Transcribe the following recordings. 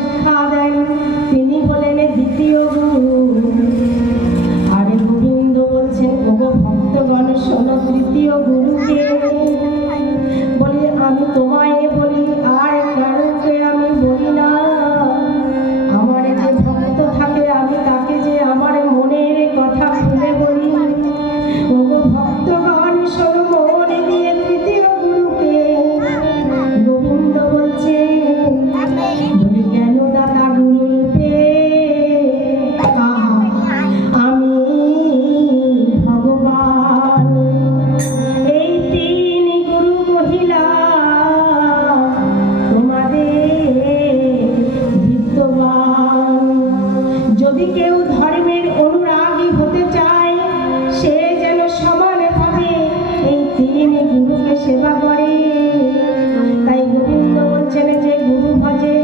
শিক্ষা দেন তিনি হলেন দ্বিতীয় গুরু। আর গোবিন্দ বলছেন, ওগো ভক্তগণ শোনো তৃতীয় গুরুকে। বলি আমি তোমায় বলি, আর কারোকে আমি বলি না। আমার যে ভক্ত থাকে আমি তাকে যে আমার মনের কথা খুলে বলি। ওগো ভক্তগণ শোনো মনে দিয়ে তৃতীয় গুরুকে। গোবিন্দ বলছে, বলি কেন দাতা গুরুরূপে আমি ভগবান। এই তিন গুরু মহিলা তোমাদের বিদ্যমান। যদি কেউ ধর্মের অনুরাগী হতে চায় সে যেন সমানভাবে এই তিন গুরুকে সেবা করে। তাই গোবিন্দ বলছেন, যে গুরু ভজে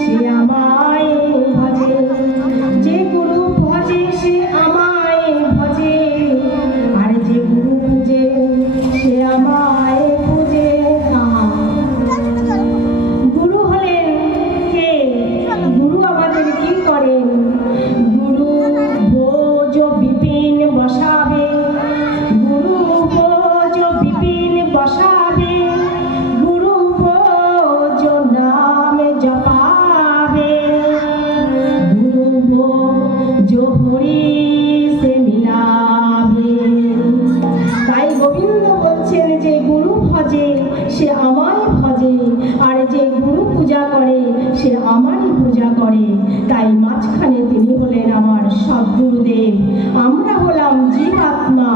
সে আমায় ভজে, যে গুরু ভজে সে আমায় ভজে, আর যে গুরু পূজে সে আমায় পূজে। গুরু হলেন কে? গুরু আমাদের কি করেন? গুরু ভোজ বিপিন বসাবে, গুরু ভোজ বিপিন বসাবে, গুরু ভোজ নাম জপাবে, গুরু ভোজ হরি সে মিলাবে। তাই গোবিন্দ বলছেন, যে গুরু ভজে সে আমায় ভজে, আর যে গুরু পূজা করে সে আমারই পূজা করে। তাই মাঝখানে তিনি হলেন আমার সদ্গুরুদেব। আমরা হলাম জীবাত্মা,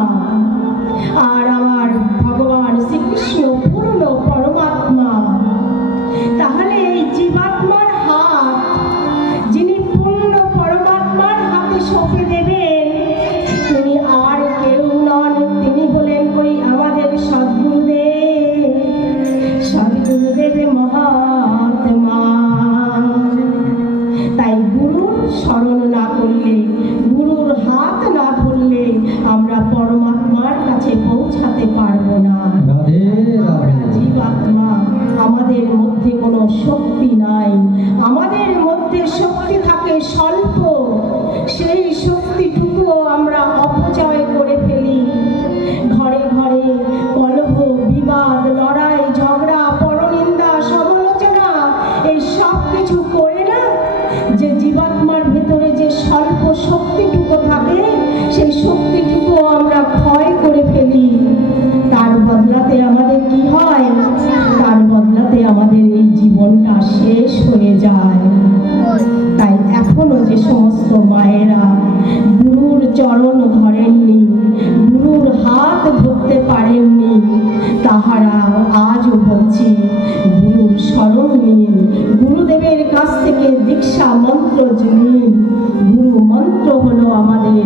আর আমার ভগবান শ্রীকৃষ্ণ পূর্ণ পরমাত্মা। তাহলে এই জীবাত্মার হাত যিনি পূর্ণ পরমাত্মার হাতে সঁপে দেবেন তিনি আর কেউ নন, তিনি হলেন ওই আমাদের সদ্গুরুদেব, সদ্গুরুদেব মহাত্মা। তাই গুরুর শরণ না করলে, গুরুর হাত না ধরলে আমরা পরমাত্মার কাছে পৌঁছাতে পারবো না। আমরা জীবাত্মা, আমাদের মধ্যে কোনো শক্তি নাই, আমাদের মধ্যে শক্তি থাকে স্বল্প। সেই শক্তিটুকুও আমরা অপচয় করে ফেলি। ঘরে ঘরে কলহ, বিবাদ, লড়াই, ঝগড়া, পরনিন্দা, সমালোচনা, এই সব কিছু করে না যে জীবাত্মার ভেতরে যে স্বল্প শক্তিটুকু থাকে সেই শক্তিটুকু আমরা ক্ষয় করে ফেলি। তার বদলাতে আমাদের কি হয়? তার বদলাতে আমাদের এই জীবনটা শেষ হয়ে যায়। তাই এখনো যে সমস্ত মায়েরা গুরুর চরণ ধরেননি, গুরুর হাত ধরতে পারেননি, তাহারা আজও বলছি গুরুর শরণ নিন, গুরুদেবের কাছ থেকে দীক্ষা মন্ত্র নিন। গুরু মন্ত্র হলো আমাদের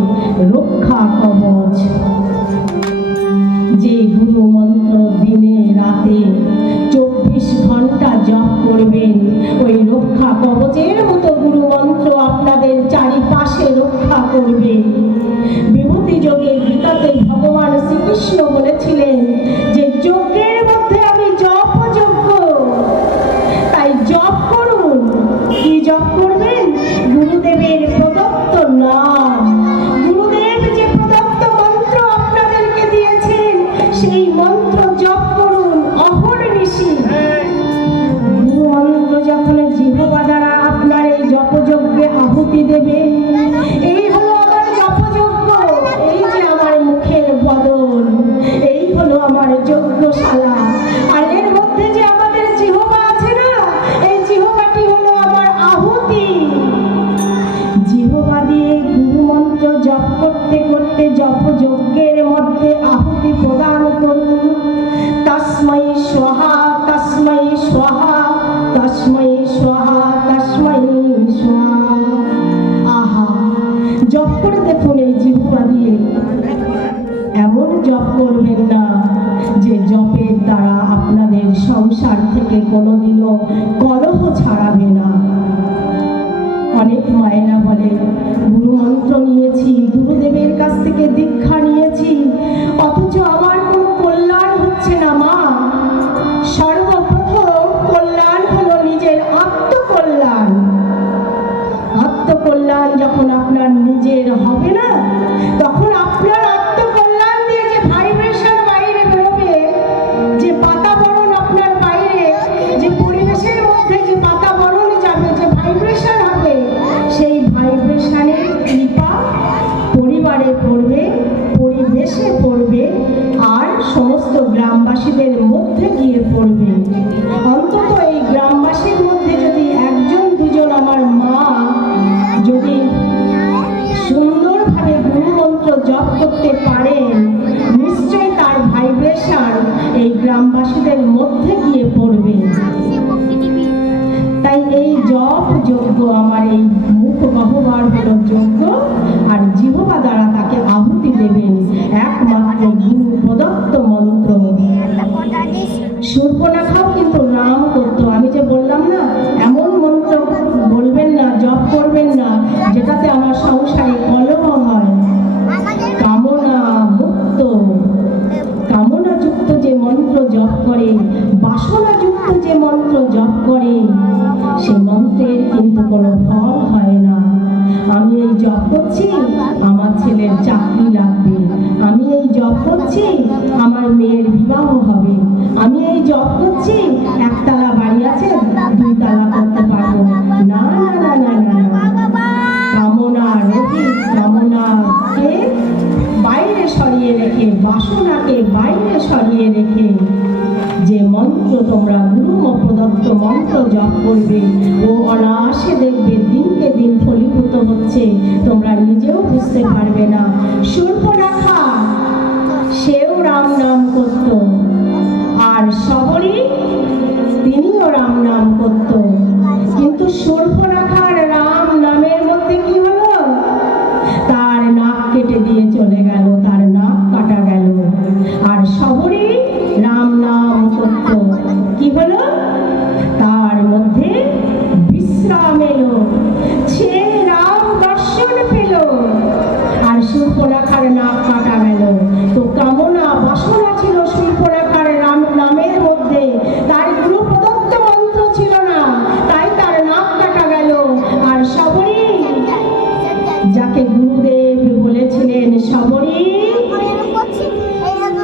রক্ষা কবচ। যে গুরু মন্ত্র দিনে রাতে 24 ঘন্টা জপ করবেন, ওই রক্ষা কবচের মতো গুরু মন্ত্র আপনাদের চারিপাশে রক্ষা করবে। বিভূতি যোগে গীতাতে ভগবান শ্রীকৃষ্ণ বলেছিলেন যে যজ্ঞের মধ্যে আমি জপ যজ্ঞ। তাই জপ করুন। কি জপ করবেন? গুরুদেবের প্রদত্ত নাম। গুরুদেব যে প্রদত্ত মন্ত্র আপনাদেরকে দিয়েছেন সেই মন্ত্র জপ করুন অহর্নিশি। গুরু মন্ত্র যখন জিহ্বা দ্বারা আপনার এই জপযজ্ঞে আহুতি দেবে, এই হলো আমার জপযজ্ঞ, এই যে আমার মুখের বদল, এই হলো আমার যজ্ঞশালা। আর এর মধ্যে যে আমাদের জিহ্বা আছে না, এই জিহ্বাটি হলো আমার আহুতি। জিহ্বা দিয়ে গুরু মন্ত্র জপ করতে করতে জপযজ্ঞের মধ্যে আহুতি প্রদান করুন। তস্मै স্বাহা, তস্मै স্বাহা, তস্मै স্বাহা, তস্मै স্বাহা। আহা, জপ করে দেখুন এই জিহ্বা দিয়ে। এমন জপ করবেন না যে জপের দ্বারা আপনাদের সংসার থেকে কোনোদিনও কলহ ছাড়াবে না। অনেক মায়েরা বলে গুরু মন্ত্র নিয়েছি, গুরুদেবের কাছ থেকে দীক্ষা নিয়েছি, অথচ আমার কোনো কল্যাণ হচ্ছে না মা। সর্বপ্রথম কল্যাণ হলো নিজের আত্মকল্যাণ। যজ্ঞ, আমার এই মুখ গহ্বর হলো যজ্ঞ, আর জিহ্বা দ্বারা তাকে আহুতি দেবেন একমাত্র গুরু প্রদত্ত মন্ত্র। শূর্পণখাও কিন্তু নাম করতো। আমি যে বললাম না, এমন মন্ত্র বলবেন না, জপ করবেন না যেটাতে আমার সংসারে কলহ হয়। কামনা মুক্ত, কামনাযুক্ত যে মন্ত্র জপ করে, বাসনাযুক্ত যে মন্ত্র জপ করে, সে মন্ত্রের কিন্তু কোনো ফল হয় না। আমি এই জপ করছি আমার ছেলের চাকরি লাগবে, আমি এই জপ করছি আমার মেয়ের বিবাহ হবে, আমি এই জপ করছি একতলা বাড়ি আছে 2 তলা করতে পারবো না। না না না না না, কামনা রহিত, কামনাকে বাইরে সরিয়ে রেখে, বাসনাকে বাইরে সরিয়ে রেখে যে মন্ত্র তোমরা গুরু প্রদত্ত মন্ত্র জপ করবে, ও অনায়াসে দেখবে দিনকে দিন ফলীভূত হচ্ছে, তোমরা নিজেও বুঝতে পারবে না। শূর্পণখা সেও রাম নাম করত, আর শবরী তিনিও রাম নাম করত, কিন্তু শূর্পণখার রাম নামের মধ্যে কি হলো? তার নাক কেটে দিয়ে চলে গেল, তার নাক কাটা গেল। আর শবরী রাম নাম করত, কি হলো? তার মধ্যে বিশ্রাম এলো, সে রাম দর্শন পেল, আর শূর্পণখার নাক কাটা গেল। তো কামনা বাসনা ছিল শূর্পণখার রাম নামের মধ্যে, তার গুরু প্রদত্ত মন্ত্র ছিল না, তাই তার নাক কাটা গেল। আর শবরী, যাকে গুরুদেব বলেছিলেন, শবরী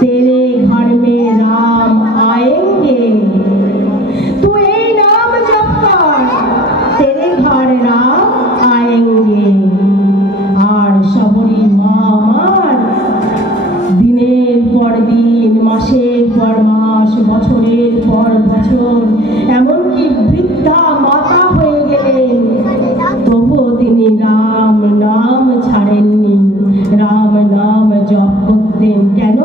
तेरे घर में राम आएंगे, तू এই নাম জপ কর, तेरे घर राम आएंगे। আর শবরী মা আমার দিনের পর দিন, মাসের পর মাস, বছরের পর বছর, এমনকি বৃদ্ধা মাতা হয়ে গেলেন, তবুও তিনি রাম নাম ছাড়েননি, রাম নাম জপ করতেন। কেন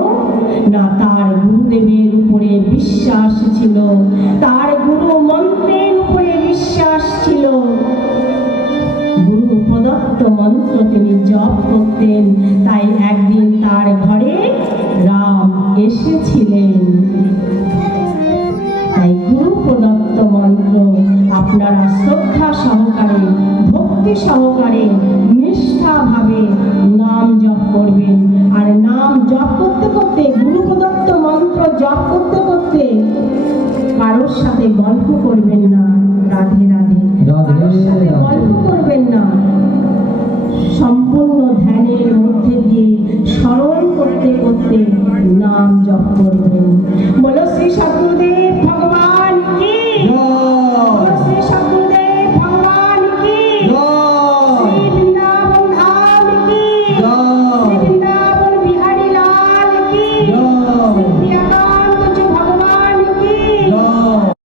না? তার গুরুদেবের উপরে বিশ্বাস ছিল, তার গুরু মন্ত্রের উপরে বিশ্বাস ছিল, গুরু প্রদত্ত মন্ত্র তিনি জপ করতেন। তাই একদিন তার ঘরে রাম এসেছিলেন। তাই গুরু প্রদত্ত মন্ত্র আপনারা শ্রদ্ধা সহকারে, ভক্তি সহকারে, নিষ্ঠাভাবে নাম জপ করবেন। আর নাম জপ করতে করতে, গুরু প্রদত্ত মন্ত্র জপ করতে করতে কারোর সাথে গল্প করবেন না। রাধে রাধে। কারোর সাথে গল্প করবেন না, সম্পূর্ণ ধ্যানের মধ্যে দিয়ে স্মরণ করতে করতে নাম জপ করবেন। বলো শ্রী সদ্গুরুদেব